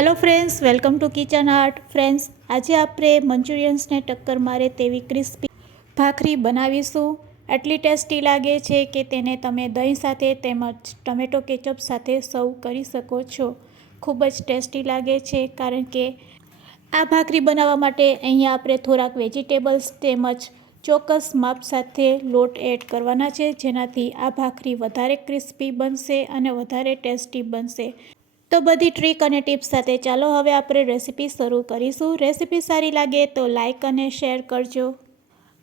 Hello friends welcome to Kitchen Art friends આજે આપણે મંચુરિયન્સને ટક્કર મારે તેવી ક્રિસ્પી ભાખરી બનાવીશું. આટલી ટેસ્ટી લાગે છે કે તેને તમે દહીં સાથે તેમજ ટમેટો કેચઅપ સાથે સર્વ કરી શકો છો. ખૂબ જ ટેસ્ટી લાગે છે કારણ કે આ ભાખરી બનાવવા માટે અહીંયા આપણે થોડાક વેજીટેબલ્સ તેમજ ચોક્કસ માપ સાથે લોટ એડ કરવાના છે. જેનાથી આ ભાખરી વધારે ક્રિસ્પી બનશે અને વધારે ટેસ્ટી બનશે. તો બધી ટ્રીક અને ટિપ્સ સાથે ચાલો હવે આપણે રેસીપી શરૂ કરીશું. રેસીપી સારી લાગે તો લાઇક અને શેર કરજો.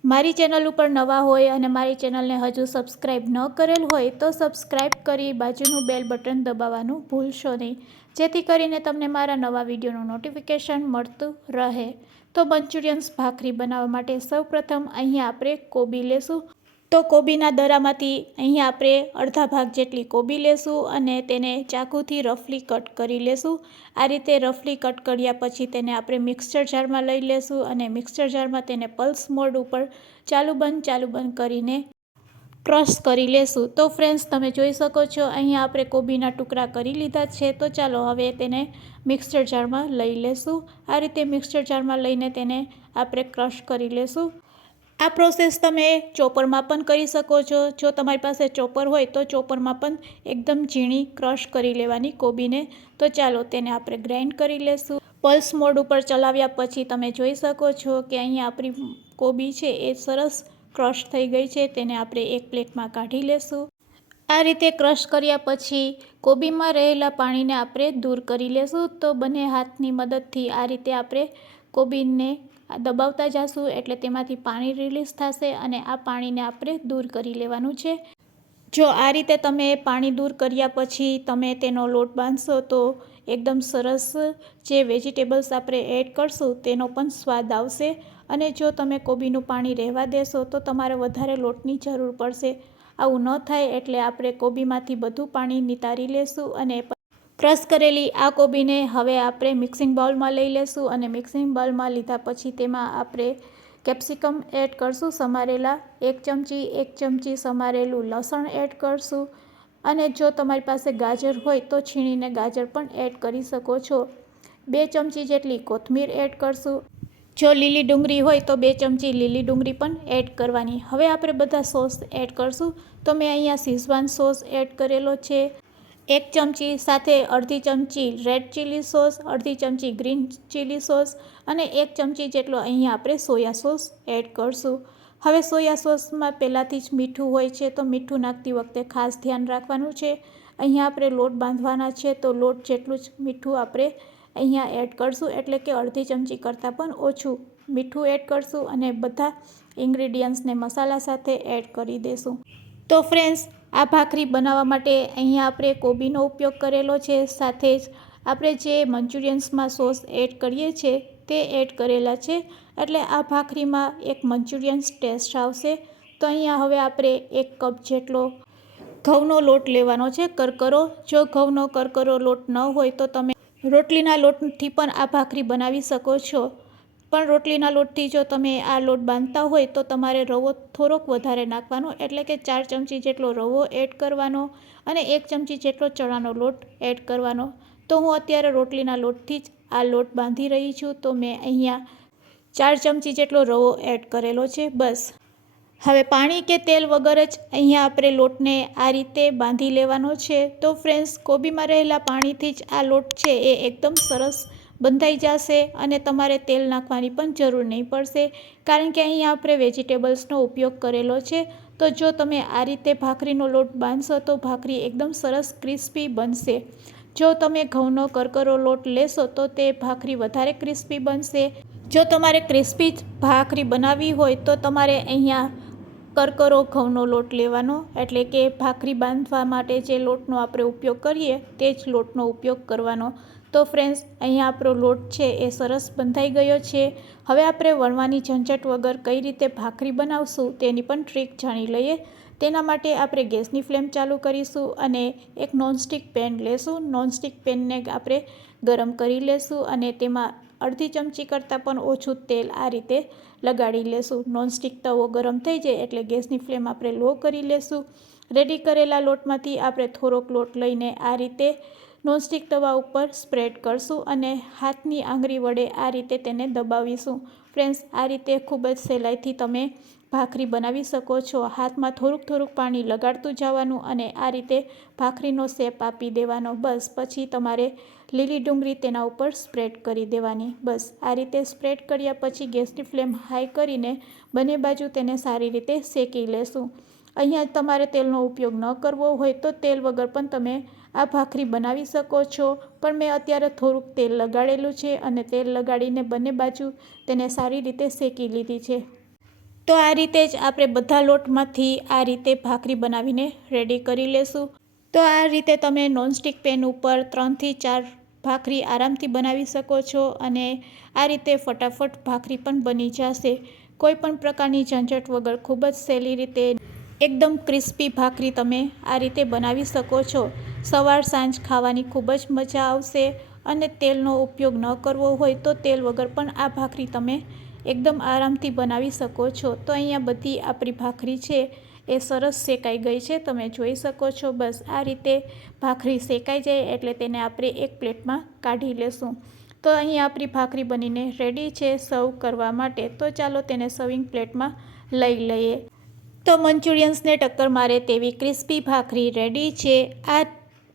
મારી ચેનલ ઉપર નવા હોય અને મારી ચેનલને હજુ સબસ્ક્રાઈબ ન કરેલ હોય તો સબસ્ક્રાઈબ કરી બાજુનું બેલ બટન દબાવવાનું ભૂલશો નહીં. જેથી કરીને તમને મારા નવા વિડીયોનું નોટિફિકેશન મળતું રહે. તો મંચુરિયન્સ ભાખરી બનાવવા માટે સૌપ્રથમ અહીંયા આપણે કોબી લેશું. તો કોબીના દરામાંથી અહીંયા આપણે અડધા ભાગ જેટલી કોબી લેશું અને તેને ચાકુથી રફલી કટ કરી લેશું. આ રીતે રફલી કટ કર્યા પછી તેને આપણે મિક્સચર જારમાં લઈ લેશું અને મિક્સચર જારમાં તેને પલ્સ મોડ ઉપર ચાલુ બંધ ચાલુ બંધ કરીને ક્રશ કરી લેશું. તો ફ્રેન્ડ્સ, તમે જોઈ શકો છો, અહીંયા આપણે કોબીના ટુકડા કરી લીધા છે. તો ચાલો હવે તેને મિક્સચર જારમાં લઈ લેશું. આ રીતે મિક્સચર જારમાં લઈને તેને આપણે ક્રશ કરી લેશું. આ પ્રોસેસ તમે ચોપરમાં પણ કરી શકો છો. જો તમારી પાસે ચોપર હોય તો ચોપરમાં પણ એકદમ ઝીણી ક્રશ કરી લેવાની કોબીને. તો ચાલો તેને આપણે ગ્રાઇન્ડ કરી લેશું. પલ્સ મોડ ઉપર ચલાવ્યા પછી તમે જોઈ શકો છો કે અહીંયા આપણી કોબી છે એ સરસ ક્રશ થઈ ગઈ છે. તેને આપણે એક પ્લેટમાં કાઢી લેશું. આ રીતે ક્રશ કર્યા પછી કોબીમાં રહેલા પાણીને આપણે દૂર કરી લેશું. તો બંને હાથની મદદથી આ રીતે આપણે કોબીને દબાવતા જશું એટલે તેમાંથી પાણી રિલીઝ થશે અને આ પાણીને આપણે દૂર કરી લેવાનું છે. જો આ રીતે તમે પાણી દૂર કર્યા પછી તમે તેનો લોટ બાંધશો તો એકદમ સરસ જે વેજીટેબલ્સ આપણે એડ કરશું તેનો પણ સ્વાદ આવશે. અને જો તમે કોબીનું પાણી રહેવા દેશો તો તમારે વધારે લોટની જરૂર પડશે. આવું ન થાય એટલે આપણે કોબીમાંથી બધું પાણી નિતારી લેશું અને ક્રશ કરેલી આ કોબીને હવે આપણે મિક્સિંગ બાઉલમાં લઈ લેશું અને મિક્સિંગ બાઉલમાં લીધા પછી તેમાં આપણે કેપ્સિકમ એડ કરશું, સમારેલા એક ચમચી એક ચમચી સમારેલું લસણ એડ કરશું અને જો તમારી પાસે ગાજર હોય તો છીણીને ગાજર પણ એડ કરી શકો છો. બે ચમચી જેટલી કોથમીર એડ કરશું. જો લીલી ડુંગળી હોય તો બે ચમચી લીલી ડુંગળી પણ એડ કરવાની. હવે આપણે બધા સોસ એડ કરશું. તો મેં અહીંયા સિઝવાન સોસ એડ કરેલો છે. એક ચમચી સાથે અડધી ચમચી રેડ ચીલી સોસ અડધી ચમચી ગ્રીન ચીલી સોસ અને એક ચમચી જેટલો અહીંયા આપણે સોયા સોસ એડ કરશું. હવે સોયા સોસમાં પહેલાંથી જ મીઠું હોય છે તો મીઠું નાખતી વખતે ખાસ ધ્યાન રાખવાનું છે. અહીંયા આપણે લોટ બાંધવાના છે તો લોટ જેટલું જ મીઠું આપણે અહીંયા એડ કરશું એટલે કે અડધી ચમચી કરતાં પણ ઓછું મીઠું એડ કરશું અને બધા ઇન્ગ્રીડિયન્ટ્સને મસાલા સાથે એડ કરી દઈશું તો ફ્રેન્ડ્સ આ ભાખરી બનાવવા માટે અહીંયા આપણે કોબીનો ઉપયોગ કરેલો છે. સાથે જ આપણે જે મંચુરિયન્સમાં સોસ એડ કરીએ છીએ તે એડ કરેલા છે. એટલે આ ભાખરીમાં એક મંચુરિયન્સ ટેસ્ટ આવશે. તો અહીંયા હવે આપણે એક કપ જેટલો ઘઉંનો લોટ લેવાનો છે, કરકરો. જો ઘઉંનો કરકરો લોટ ન હોય તો તમે રોટલીના લોટથી પણ આ ભાખરી બનાવી શકો છો. પણ રોટલીના લોટથી જો તમે આ લોટ બાંધતા હોય તો તમારે રવો થોડોક વધારે નાખવાનો, એટલે કે ચાર ચમચી જેટલો રવો એડ કરવાનો અને એક ચમચી જેટલો ચણાનો લોટ એડ કરવાનો. તો હું અત્યારે રોટલીના લોટથી જ આ લોટ બાંધી રહી છું, તો મેં અહીંયા ચાર ચમચી જેટલો રવો એડ કરેલો છે, બસ. હવે પાણી કે તેલ વગર જ અહીંયા આપણે લોટને આ રીતે બાંધી લેવાનો છે. તો ફ્રેન્ડ્સ, કોબીમાં રહેલા પાણીથી જ આ લોટ છે એ એકદમ સરસ બંધાઈ જશે અને તમારે તેલ નાખવાની પણ જરૂર નહીં પડશે. કારણ કે અહીંયા આપણે વેજીટેબલ્સનો ઉપયોગ કરેલો છે. તો જો તમે આ રીતે ભાખરીનો લોટ બાંધશો તો ભાખરી એકદમ સરસ ક્રિસ્પી બનશે. જો તમે ઘઉંનો કરકરો લોટ લેશો તો તે ભાખરી વધારે ક્રિસ્પી બનશે. જો તમારે ક્રિસ્પી ભાખરી બનાવવી હોય તો તમારે અહીંયા કરકરો ઘઉંનો લોટ લેવાનો. એટલે કે ભાખરી બાંધવા માટે જે લોટનો આપણે ઉપયોગ કરીએ તે જ લોટનો ઉપયોગ કરવાનો. તો ફ્રેન્ડ્સ અહીંયા આપણો લોટ છે એ સરસ બંધાઈ ગયો છે. હવે આપણે વણવાની ઝંઝટ વગર કઈ રીતે ભાખરી બનાવશું તેની પણ ટ્રીક જાણી લઈએ. તેના માટે આપણે ગેસની ફ્લેમ ચાલુ કરીશું અને એક નોનસ્ટિક પેન લેશું. નોનસ્ટિક પેનને આપણે ગરમ કરી લેશું અને તેમાં અડધી ચમચી કરતાં પણ ઓછું તેલ આ રીતે લગાડી લેશું. નોનસ્ટિક તવો ગરમ થઈ જાય એટલે ગેસની ફ્લેમ આપણે લો કરી લેશું. રેડી કરેલા લોટમાંથી આપણે થોડોક લોટ લઈને આ રીતે નોનસ્ટિક તવા ઉપર સ્પ્રેડ કરશું અને હાથની આંગળી વડે આ રીતે તેને દબાવીશું. ફ્રેન્ડ્સ, આ રીતે ખૂબ જ સહેલાઈથી તમે ભાખરી બનાવી શકો છો. હાથમાં થોડુંક થોડુંક પાણી લગાડતું જવાનું અને આ રીતે ભાખરીનો શેપ આપી દેવાનો. બસ, પછી તમારે લીલી ડુંગળી તેના ઉપર સ્પ્રેડ કરી દેવાની. બસ, આ રીતે સ્પ્રેડ કર્યા પછી ગેસની ફ્લેમ હાઈ કરીને બંને બાજુ તેને સારી રીતે શેકી લેશું. અહીંયા તમારે તેલનો ઉપયોગ ન કરવો હોય તો તેલ વગર પણ તમે આ ભાખરી બનાવી શકો છો. પણ મેં અત્યારે થોડુંક તેલ લગાડેલું છે અને તેલ લગાડીને બંને બાજુ તેને સારી રીતે શેકી લીધી છે. તો આ રીતે જ આપણે બધા લોટમાંથી આ રીતે ભાખરી બનાવીને રેડી કરી લેશું. તો આ રીતે તમે નોનસ્ટિક પેન ઉપર ત્રણથી ચાર ભાખરી આરામથી બનાવી શકો છો અને આ રીતે ફટાફટ ભાખરી પણ બની જશે. કોઈ પણ પ્રકારની ઝંઝટ વગર ખૂબ જ સહેલી રીતે એકદમ ક્રિસ્પી ભાખરી તમે આ રીતે બનાવી શકો છો. સવાર સાંજ ખાવાની ખૂબ જ મજા આવશે અને તેલનો ઉપયોગ ન કરવો હોય તો તેલ વગર પણ આ ભાખરી તમે એકદમ આરામથી બનાવી શકો છો. તો અહીંયા બધી આપણી ભાખરી છે એ સરસ શેકાઈ ગઈ છે. તમે જોઈ શકો છો બસ આ રીતે ભાખરી શેકાઈ જાય એટલે તેને આપણે એક પ્લેટમાં કાઢી લેશું. તો અહીં આપણી ભાખરી બનીને રેડી છે સર્વ કરવા માટે. તો ચાલો તેને સર્વિંગ પ્લેટમાં લઈ લઈએ. તો મંચુરિયન્સને ટક્કર મારે તેવી ક્રિસ્પી ભાખરી રેડી છે. આ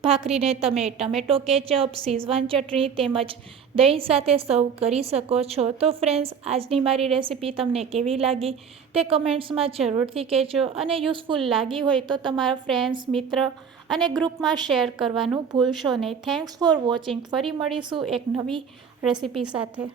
ભાખરીને તમે ટમેટો કેચઅપ, શીઝવાન ચટણી તેમજ દહીં સાથે સર્વ કરી શકો છો. તો ફ્રેન્ડ્સ આજની મારી રેસિપી તમને કેવી લાગી? તે કમેન્ટ્સમાં જરૂરથી કહેજો અને યુઝફુલ લાગી હોય તો તમારા ફ્રેન્ડ્સ મિત્ર અને ગ્રુપમાં શેર કરવાનું ભૂલશો નહીં. થેન્ક્સ ફોર વોચિંગ ફરી મળીશું એક નવી રેસિપી સાથે.